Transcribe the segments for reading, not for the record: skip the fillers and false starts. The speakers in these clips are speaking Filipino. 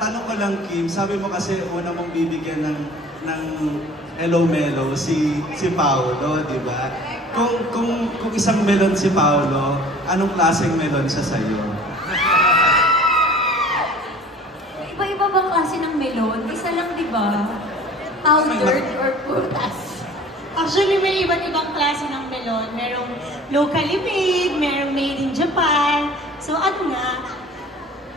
tanong ko lang, Kim, sabi mo kasi una mong bibigyan ng Hello Melo si Paolo, di ba? Kung isang melon si Paolo, anong klaseng melon siya sa'yo? Iba-iba bang klase ng melon? Isa lang, di ba? Powdered or prutas? Actually, may iba't ibang klase ng melon. Merong locally made, merong made in Japan. So ano nga?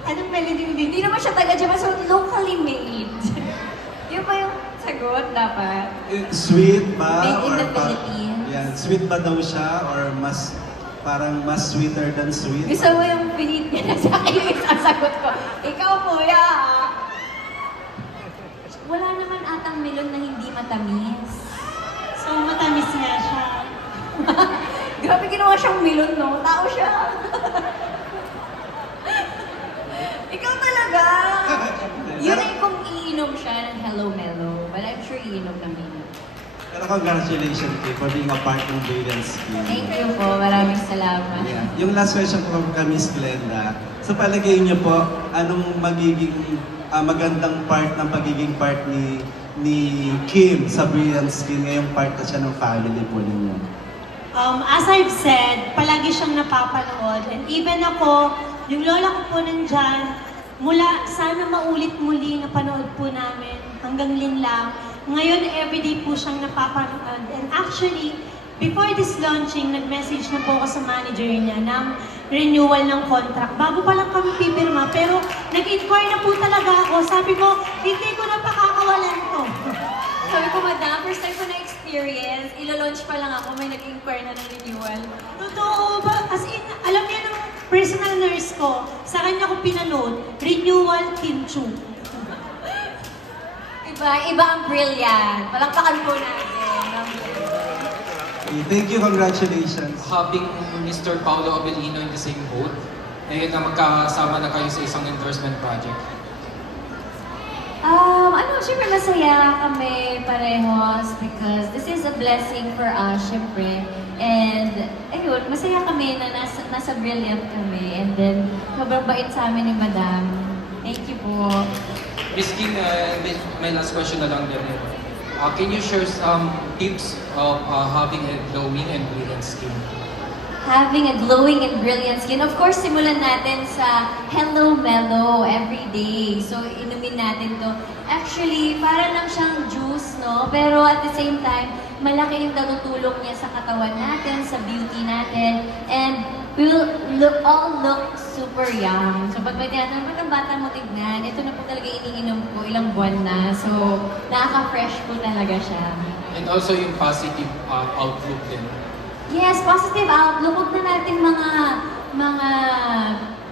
Anong melon din? Hindi naman siya taga-Japan, so locally made. Yun ba yung sagot dapat? Sweet ba? Made in the Philippines. Yeah, sweet ba daw siya? Or parang mas sweeter than sweet? Gusto mo yung pinit niya na sa akin yung isang sagot ko. Ikaw, kuya! Wala naman atang melon na hindi matamis. So matamis nga siya. Grabe ginawa siyang melon, no? Tao siya. Ikaw talaga! Yun ay kung iinom siya ng Hello Melo. But I'm sure iinom ng melon. Pero congratulations, Kim, for being a part ng Brilliant Skin. Thank you po. Maraming salamat. Yeah. Yung last question ko kay Miss Glenda, sa palagay niyo po, anong magiging magandang part ng pagiging part ni Kim sa Brilliant Skin ngayong part na siya ng family po ninyo? As I've said, palagi siyang napapanood. And even ako, yung lola ko po nandyan, mula sana maulit muli na panood po namin hanggang linlang. Ngayon, everyday po siyang napapanood. And actually, before this launching, nag-message na po ako sa manager niya ng renewal ng contract. Bago pa lang kami pipirma, pero nag-inquire na po talaga ako. Sabi ko, hindi ko na pakakawalan to. Sabi ko, madam, first time ko na-experience, ilo-launch pa lang ako, may nag-inquire na ng renewal. Totoo ba? As in, alam niya ng personal nurse ko, sa kanya ko pinanood, renewal Kim Chu. Iba ang brilliant. Palakpakan po natin. Okay, thank you, congratulations. Having Mr. Paolo Abelino in the same boat, ngayon na magkasama na kayo sa isang endorsement project. Siyempre masaya kami parehos because this is a blessing for us, siyempre. And, ayun, masaya kami na nasa Brilliant kami. And then, sobrang bait sa amin ni Madam. Thank you po. Miss Kim, my last question na lang din. Can you share some tips of having a glowing and brilliant skin? Having a glowing and brilliant skin. Of course, simulan natin sa Hello Melo every day. So, inumin natin to. Actually, para lang siyang juice, no? Pero at the same time, malaki yung natutulong niya sa katawan natin, sa beauty natin. And we'll all look super young. So, pag may tinatanong, ba't ang bata mo tignan? Ito na po talaga iniinom ko, ilang buwan na. So, nakaka-fresh po talaga siya. And also yung positive outlook din. Yes, positive outlook. Huwag na natin mga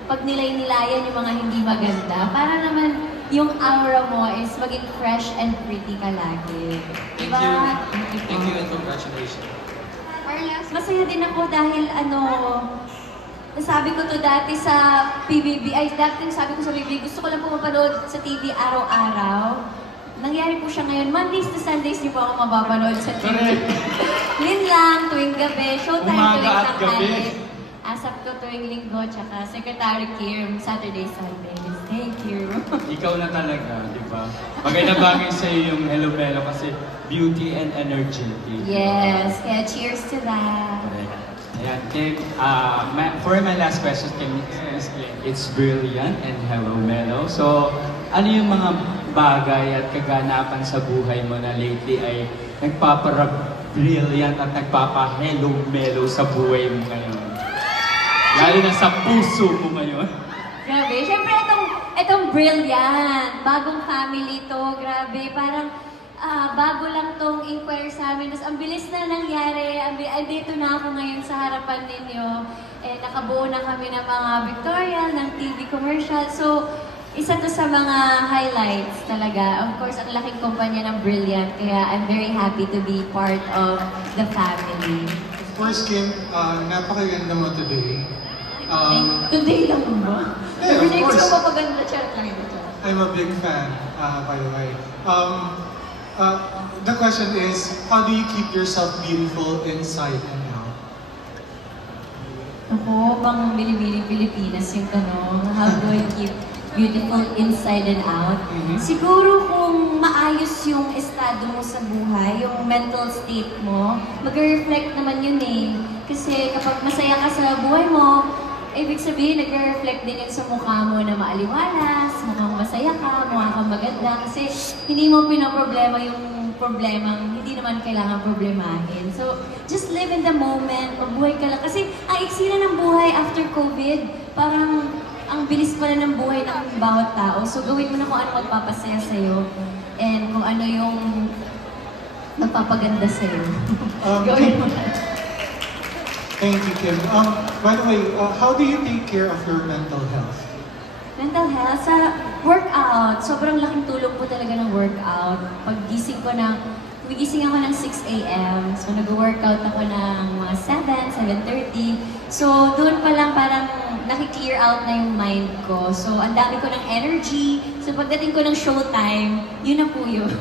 pag nilay-nilayan yung mga hindi maganda. Para naman yung aura mo is maging fresh and pretty ka lagi. Thank diba? you. Thank you and congratulations. Masaya din ako dahil nasabi ko to dati sa PBB, dati sabi ko sa PBB, gusto ko lang po mapanood sa TV araw-araw. Nangyari po siya ngayon, Mondays to Sundays niyo po ako mapapanood sa TV. Lin lang, tuwing gabi, showtime tuwing tanghali. Asap ko tuwing linggo, tsaka Secretary Kim, Saturday, Sundays. Thank you. Ikaw na talaga, di ba? Maganda bagay sa'yo yung Hello Melo kasi beauty and energetic. Yes, kaya cheers to that. Ayan, Kim, for my last question, Kim, it's brilliant and Hello Melo. So, ano yung mga bagay at kaganapan sa buhay mo na lately ay nagpapara-brilliant at nagpapa-Hello Melo sa buhay mo ngayon? Lalo na sa puso mo ngayon. Grabe, syempre itong brilliant, bagong family to, grabe, parang bago lang tong inquire sa amin. Tapos ang bilis na nangyari, andito na ako ngayon sa harapan ninyo. Nakabuo na kami ng mga Victorial, ng TV commercial. So, isa to sa mga highlights talaga. Of course, ang laking kumpanya ng Brilliant, kaya I'm very happy to be part of the family. Of course, Kim, napakaganda mo today. Today lang ba? Yeah, of course. Gusto mo maganda siya. I'm a big fan, by the way. The question is, how do you keep yourself beautiful inside and out? Ako, pang Bili-Bili Pilipinas yung tanong. How do I keep beautiful inside and out. Siguro kung maayos yung estado mo sa buhay, yung mental state mo, mag-reflect naman yun eh. Kasi kapag masaya ka sa buhay mo, ibig sabihin, nag-reflect din yun sa mukha mo na maaliwalas, mukhang masaya ka, mukha kang maganda. Kasi hindi mo pinoproblema yung problemang hindi naman kailangan problemahin. So, just live in the moment, mabuhay ka lang. Kasi ang iksi na ng buhay after COVID, parang ang bilis pala ng buhay ng bawat tao. So, gawin mo na kung ano magpapasaya sa'yo and kung ano yung magpapaganda sa'yo. Gawin mo na. Thank you, Kim. By the way, how do you take care of your mental health? Mental health, sa workout. Sobrang laking tulong po talaga ng workout. Paggising ko gumigising ako ng 6 a.m. So, nag-workout ako ng mga 7, 7:30. So, doon pa lang parang naki-clear out na yung mind ko. So, ang dami ko ng energy. So, pagdating ko ng showtime, yun na po yun.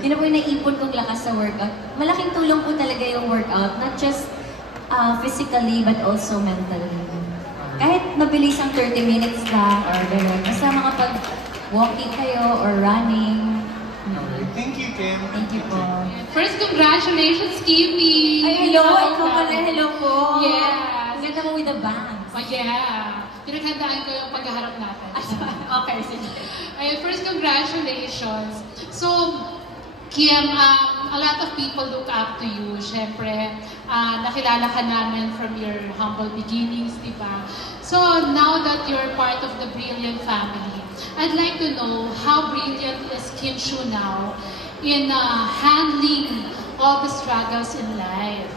Yun na po yung naipon kong lakas sa workout. Malaking tulong po talaga yung workout. Not just physically, but also mentally. Kahit mabilis ang 30 minutes lang or gano'n. Basta makapag-walking kayo or running. Alright. Thank you, Kim. Thank you po. First, congratulations, Kimi! Ay, hello! Ikaw pala, hello po! Yes! Ang ganda mo with the bangs. Oh, yeah! Pinaghandaan ko yung paghaharap natin. Okay, sige. Ay, first, congratulations! So, Kim, a lot of people look up to you. Siyempre, nakilala ka namin from your humble beginnings, di ba? So, now that you're part of the Brilliant family, I'd like to know how brilliant is Kim Shu now in handling all the struggles in life.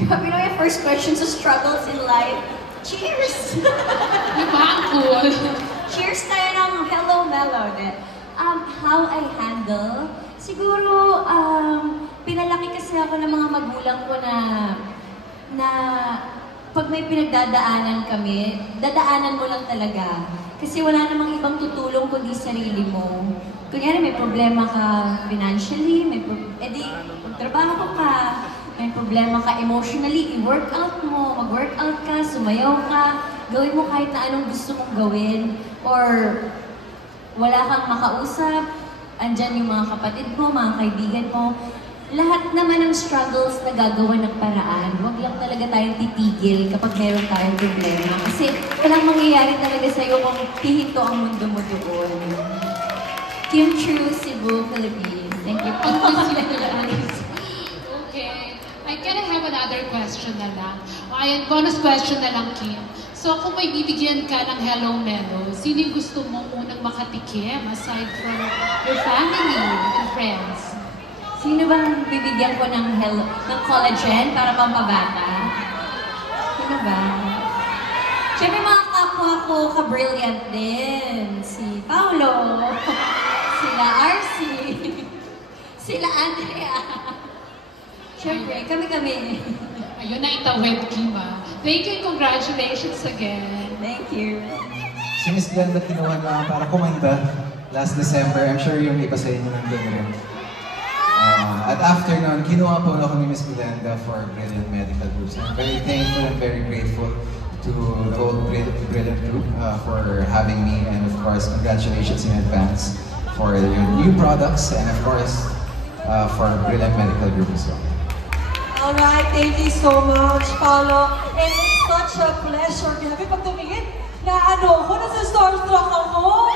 Grabe na yung first question sa struggles in life. Cheers! Di ba ang cool? Cheers tayo ng Hello Mellow. How I handle? Siguro, pinalaki kasi ako ng mga magulang ko na pag may pinagdadaanan kami, dadaanan mo lang talaga. Kasi wala namang ibang tutulong kundi sarili mo. Kunyari may problema ka financially, edi magtrabaho ka, may problema ka emotionally, i-workout mo, mag-workout ka, sumayaw ka, gawin mo kahit na anong gusto mong gawin, or wala kang makausap, andyan yung mga kapatid mo, mga kaibigan mo. Lahat naman ng struggles na gagawa ng paraan. Huwag lang talaga tayong titigil kapag meron tayong problema. Kasi walang mangyayari talaga sa'yo kung hihinto ang mundo mo doon. Kim Chu, Cebu, Philippines. Thank you po. Okay. I can have another question na lang. Ayan, bonus question na lang, Kim. So, kung may bibigyan ka ng Hello Mellow, sino yung gusto mo unang makatikim aside from your family and friends? Sino bang bibigyan ko ng collagen para pampabata? Sino ba? Siyempre mga kapwa ko ka-brilliant din. Si Paolo, sila RC, sila Andrea. Siyempre, kami-kami. Ayun na itawid, Kim, ah. Thank you and congratulations again. Thank you. Si Miss Glenda kinuha na para kumanta last December. I'm sure yung iba sa inyo nandun rin. At after nun, kinuha po ako ni Miss Glenda for Brilliant Medical Group. So I'm very thankful and very grateful to the whole Brilliant Group for having me. And of course, congratulations in advance for your new products and of course, for Brilliant Medical Group as well. Alright, thank you so much, Paolo. And it's such a pleasure. Grabe pag tumingin, na nasa-starstruck ako.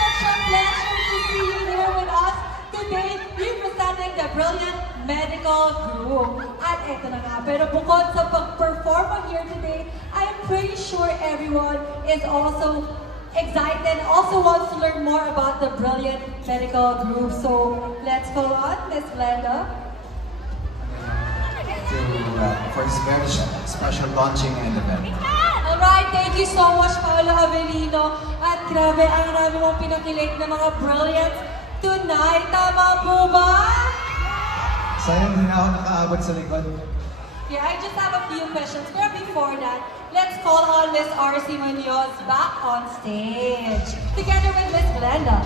Such a pleasure to see you here with us today, representing the Brilliant Medical Group. At eto na nga, pero bukod sa pag-perform here today, I'm pretty sure everyone is also excited, also wants to learn more about the Brilliant Medical Group. So, let's go on, Miss Glenda. For this very special launching and event. Alright, thank you so much, Paolo Avellino. At grabe, ang rami mong pinakilig na mga brilliant tonight. Tama po ba? Sayang hindi na ako nakaabot sa likod. Yeah, I just have a few questions. But before that, let's call on Miss RC Munoz back on stage. Together with Miss Glenda.